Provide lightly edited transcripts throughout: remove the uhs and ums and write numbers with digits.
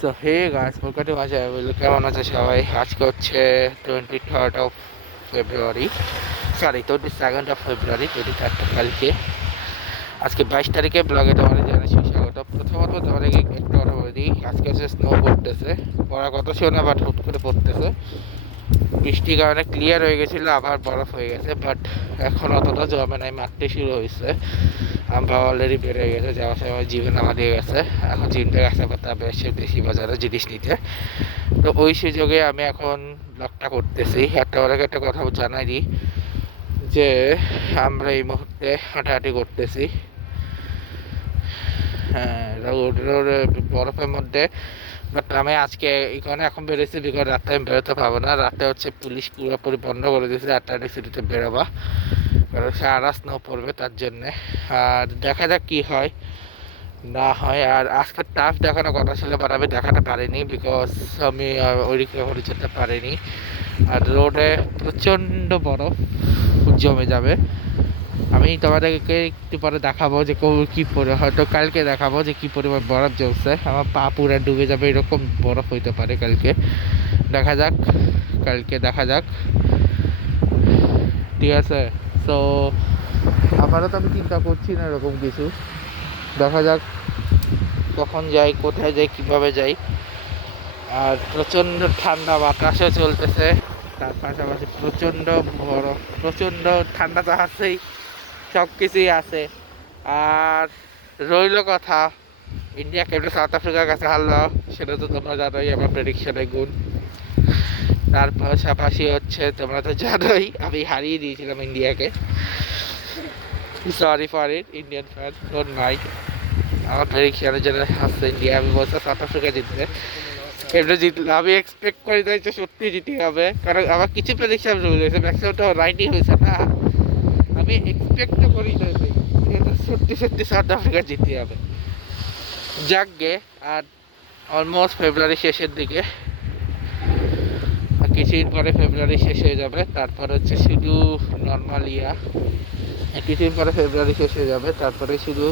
So hey guys, welcome to my channel. কেমন আছে সবাই? আজকে হচ্ছে 23rd of February, sorry 22nd of February, 23rd কালকে। আজকে 22 তারিখে ব্লগে তোমাদের জানাচ্ছি স্বাগত। প্রথমত তোমাদেরকে একটা কথা বলে দিই, আজকে হচ্ছে স্নো পড়তেছে। পড়ার কথা ছিল না, বাট হুট করে পড়তেছে। বৃষ্টির কারণে ক্লিয়ার হয়ে গেছিলো, আবার বরফ হয়ে গেছে, বাট এখন অতটা জমে নাই, মারতে শুরু হয়েছে। আমরা অলরেডি বের হয়ে গেছে, যাওয়ার সময় জিমে নামা দিয়ে গেছে। এখন জিম থেকে আসা করতে হবে এসে দেশি বাজারে জিনিস নিতে। তো ওই সুযোগে আমি এখন ব্লগটা করতেছি। একটা কথা জানাই দিই যে আমরা এই মুহূর্তে হাঁটাহাঁটি করতেছি, হ্যাঁ, বরফের মধ্যে। বাট আমি আজকে এখানে এখন বেরোচ্ছি, বিকজ রাতে আমি বেরোতে পারবো না। রাতে হচ্ছে পুলিশ পুরোপুরি বন্ধ করে দিয়েছে আটলান্টিক সিটিতে বেরোবা, কারণ সারা স্নো পড়বে তার জন্যে। আর দেখা যাক কি হয় না হয়। আর আজকে টাফ দেখানোর কথা ছিল, বাট আমি দেখাতে পারিনি, বিকজ আমি ওই রিকভারি যেতে পারিনি। আর রোডে প্রচণ্ড বরফ জমে যাবে। আমি তোমাদেরকে একটু পরে দেখাবো যে কী পরে, হয়তো কালকে দেখাবো যে কী পরিমাণ বরফ জমছে। আমার পা পুরো ডুবে যাবে, এরকম বরফ হইতে পারে কালকে। দেখা যাক, কালকে দেখা যাক, ঠিক আছে। সো আমারও তো আমি চিন্তা করছি না এরকম কিছু। দেখা যাক কখন যাই, কোথায় যাই, কীভাবে যাই। আর প্রচণ্ড ঠান্ডা বাতাসও চলতেছে, তার পাশাপাশি প্রচণ্ড বরফ, প্রচণ্ড ঠান্ডা তো আছেই, সব কিছুই আছে। আর রইল কথা, ইন্ডিয়া কেমন সাউথ আফ্রিকার কাছে হারলো সেটা তো তোমরা জানোই, আমার প্রেডিকশনের গুণ। তার পাশাপাশি হচ্ছে তোমরা তো জানোই আমি হারিয়ে দিয়েছিলাম ইন্ডিয়াকে। Sorry for it Indian fan, don't mind. আমার প্রেডিকশনের জন্য আসছে ইন্ডিয়া, আমি বলছি সাউথ আফ্রিকা জিতবে। এমনি জিতলে আমি এক্সপেক্ট করি না যে সত্যি জিতে হবে, কারণ আমার কিছু প্রেডিকশন রয়ে গেছে, ম্যাক্সিমামটা রাইটই হয়েছে না। আমি এক্সপেক্টও করি না সত্যি সত্যি সাউথ আফ্রিকা জিতে হবে। যাক গে, আর অলমোস্ট ফেব্রুয়ারি শেষের দিকে, কিছুদিন পরে ফেব্রুয়ারি শেষ হয়ে যাবে। তারপর হচ্ছে শুধু নর্মাল ইয়া, কিছুদিন পরে ফেব্রুয়ারি শেষ হয়ে যাবে, তারপরে শুধু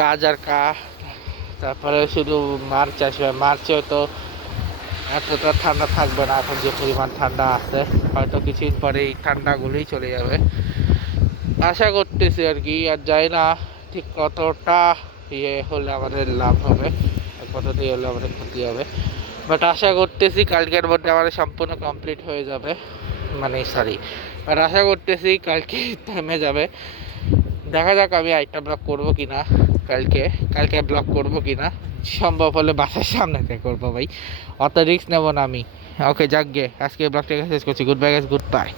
কাজ আর কাজ। তারপরে শুধু মার্চ আসবে, মার্চেও তো এতটা ঠান্ডা থাকবে না, এখন যে পরিমাণ ঠান্ডা আছে। হয়তো কিছুদিন পরে এই ঠান্ডাগুলোই চলে যাবে আশা করতেছি আর কি। আর যাই না ঠিক কতটা ইয়ে হলে আমাদের লাভ হবে আর কতটা ইয়ে হলে আমাদের ক্ষতি হবে, বাট আশা করতেছি কালকের মধ্যে আমাদের সম্পূর্ণ কমপ্লিট হয়ে যাবে, মানে সরি, বাট আশা করতেছি কালকে থেমে যাবে। দেখা যাক আমি আইটা ব্লক করবো কিনা কালকে, ব্লক করবো কিনা। সম্ভব হলে বাসার সামনে থেকে করবো ভাই, অত রিস্ক নেবো না আমি। ওকে, যাক গে, আজকে ব্লগটাকে শেষ করছি। Good bye guys, good bye.